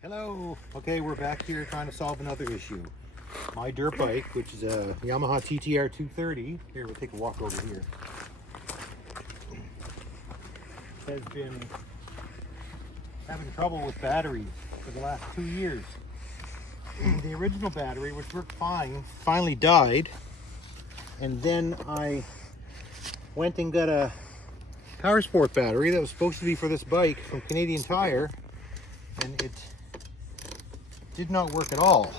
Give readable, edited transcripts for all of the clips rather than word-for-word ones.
Hello. Okay, we're back here trying to solve another issue. My dirt bike, which is a Yamaha TTR 230, here we'll take a walk over here, has been having trouble with batteries for the last 2 years. The original battery, which worked fine, finally died, and then I went and got a power sport battery that was supposed to be for this bike from Canadian Tire, and it did not work at all.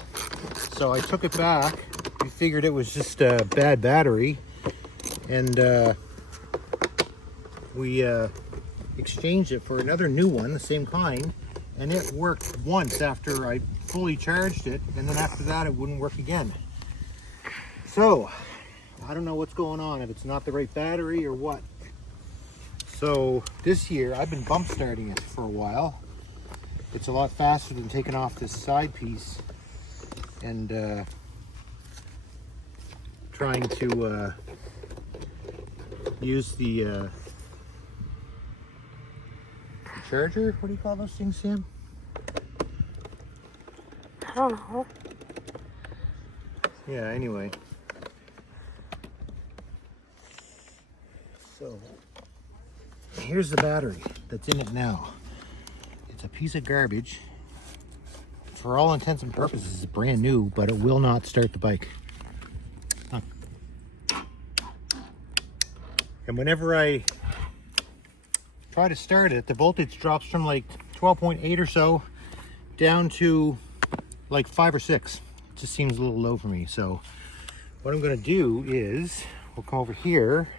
So I took it back. We figured it was just a bad battery, and we exchanged it for another new one, the same kind, and it worked once after I fully charged it, and then after that it wouldn't work again. So I don't know what's going on, if it's not the right battery or what. So this year I've been bump starting it for a while. It's a lot faster than taking off this side piece and trying to use the charger. What do you call those things, Sam? I don't know. Yeah, anyway. So here's the battery that's in it now. It's a piece of garbage. For all intents and purposes, it's brand new, but it will not start the bike. Huh. And whenever I try to start it, the voltage drops from like 12.8 or so down to like 5 or 6. It just seems a little low for me. So what I'm going to do is, we'll come over here.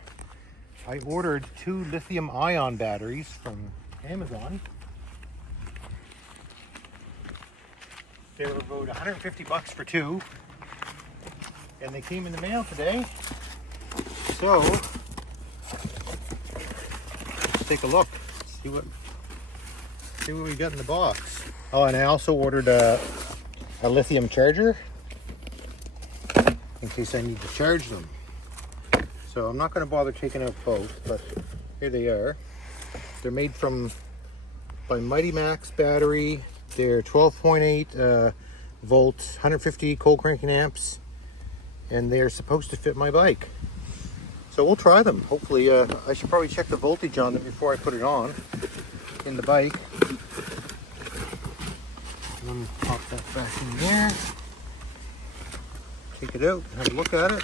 I ordered 2 lithium ion batteries from Amazon. They were about 150 bucks for 2, and they came in the mail today. So let's take a look, see what we got in the box. Oh, and I also ordered a lithium charger in case I need to charge them. So I'm not going to bother taking out both, but here they are. They're made by Mighty Max battery. They're 12.8 volts, 150 cold cranking amps, and they're supposed to fit my bike. So we'll try them. Hopefully, I should probably check the voltage on them before I put it on in the bike. And then pop that back in there. Take it out, have a look at it.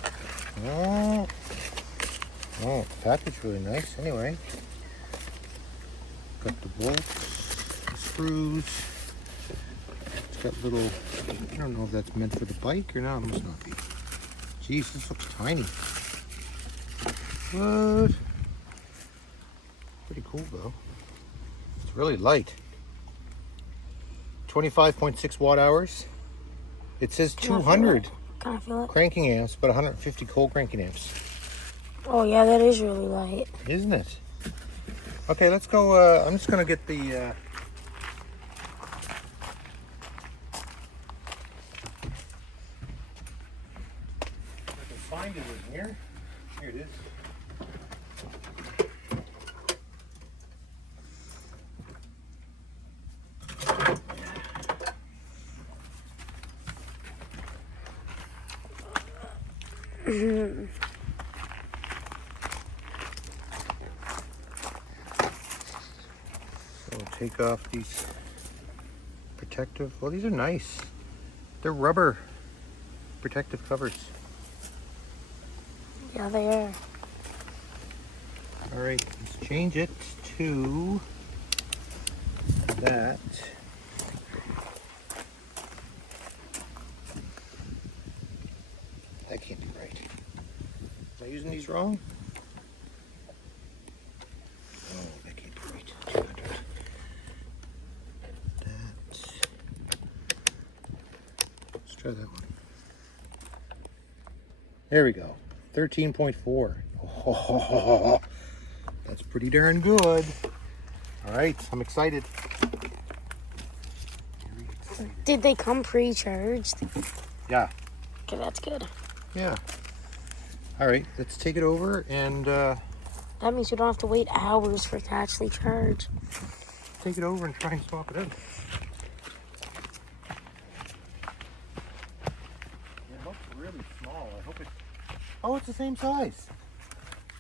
Oh, the package really nice. Anyway, got the bolts, the screws. It's got little, I don't know if that's meant for the bike or not. It must not be. Jeez, this looks tiny. What? Pretty cool though. It's really light. 25.6 watt hours. It says 200 Can I feel it? cranking amps, but 150 cold cranking amps. Oh yeah, that is really light. Isn't it? Okay, let's go. I'm just going to get the... I can find it in here. Here it is. So we'll take off these protective, well, these are nice. They're rubber protective covers. Yeah, they are. All right, let's change it to that. That can't be right. Am I using these wrong? Oh, that can't be right. 200. Let's try that one. There we go. 13.4. Oh, that's pretty darn good. All right, I'm excited. Very excited. Did they come pre-charged? Yeah. Okay, that's good. Yeah. All right, let's take it over and That means you don't have to wait hours for it to actually charge. take it over and try and swap it out. Oh, it's the same size.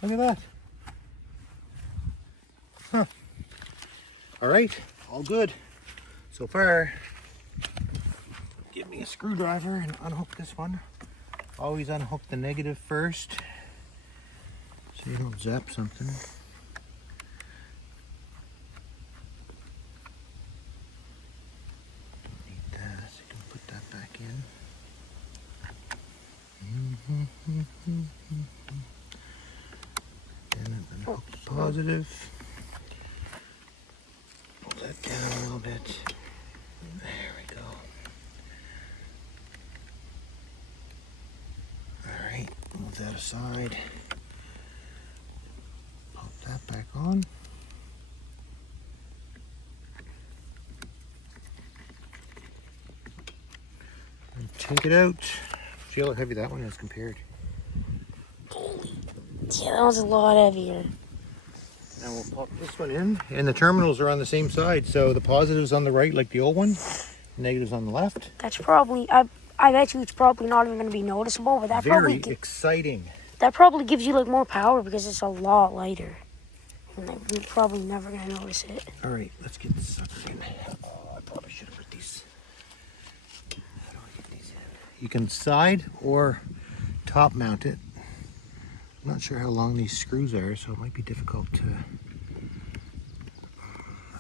Look at that. Huh. All right, all good. So far, give me a screwdriver and unhook this one. Always unhook the negative first, so you don't zap something. Don't need that, so you can put that back in. And unhook the positive. Pull that down a little bit. There we go. Alright, move that aside. Pop that back on. And take it out. See how heavy that one is compared. Yeah, that was a lot heavier. Now we'll pop this one in, and the terminals are on the same side, so the positive's on the right like the old one, negative's on the left. That's probably, I bet you it's probably not even going to be noticeable, but that Very exciting. That probably gives you like more power because it's a lot lighter. And like, you're probably never going to notice it. All right, let's get this sucker in. Oh, I probably should have put these. How do I get these in? You can side or top mount it. I'm not sure how long these screws are, so it might be difficult to...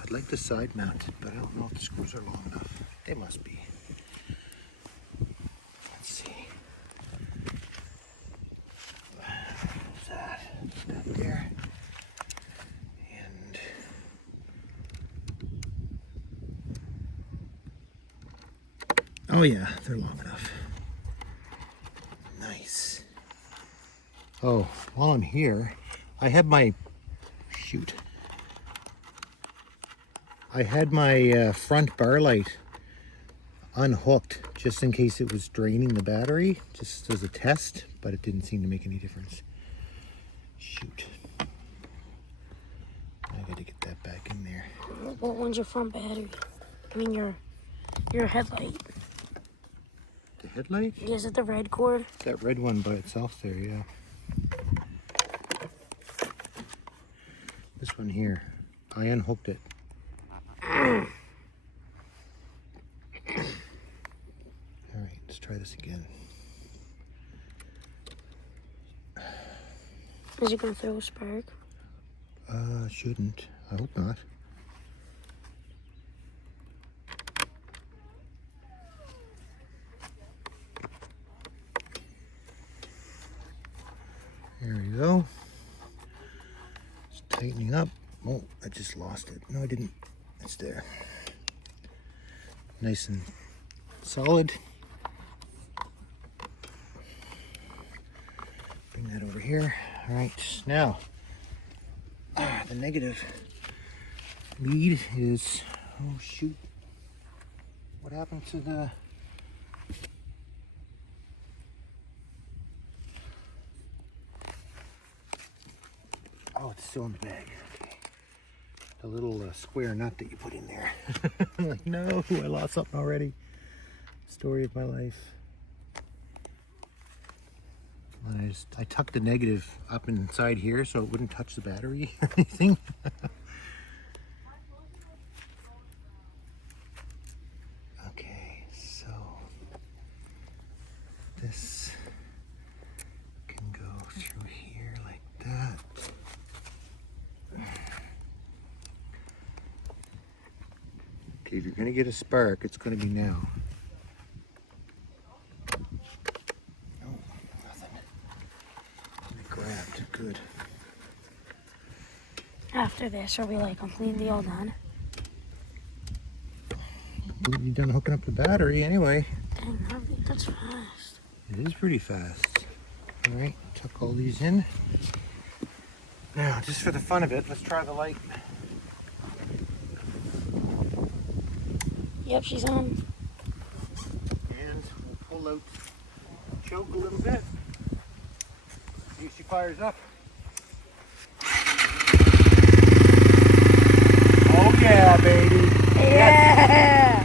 I'd like to side mount it, but I don't know if the screws are long enough. They must be. Let's see. What's that? Put that there. And... oh yeah, they're long enough. Nice. Oh, while I'm here, I had my, I had my front bar light unhooked just in case it was draining the battery, just as a test, but it didn't seem to make any difference. Shoot. I gotta get that back in there. What one's your front battery? I mean your headlight. The headlight? Is it the red cord? That red one by itself there, yeah. This one here, I unhooked it. All right, let's try this again. Is it gonna throw a spark? Shouldn't. I hope not. There we go. It's tightening up. Oh, I just lost it. No, I didn't. It's there. Nice and solid. Bring that over here. All right, now the negative lead is, oh shoot, what happened to the, oh, it's still in the bag. Okay. The little square nut that you put in there. I'm like, no, I lost something already. Story of my life. And I tucked the negative up inside here so it wouldn't touch the battery or anything. Okay, so this can go through here like that. Okay, if you're gonna get a spark, it's gonna be now. Good. After this, are we like completely all done? You're done hooking up the battery anyway. Dang, that's fast. It is pretty fast. All right, tuck all these in. Now, just for the fun of it, let's try the light. Yep, she's on. And we'll pull out the choke a little bit. See if she fires up. Oh yeah, baby. Yeah.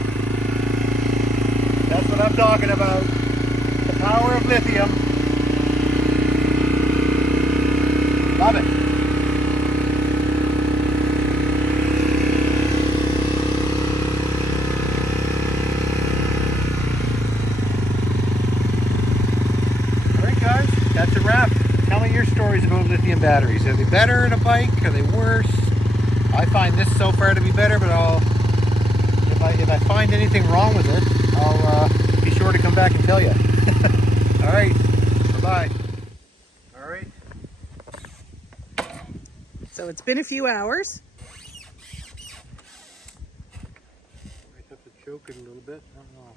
That's what I'm talking about. The power of lithium. Love it. All right, guys, that's a wrap. Tell me your stories about lithium batteries. Are they better in a bike? Are they worse? I find this so far to be better, but if I find anything wrong with it, I'll be sure to come back and tell you. All right, bye-bye. All right. So it's been a few hours. Might have to choke it a little bit. I don't know.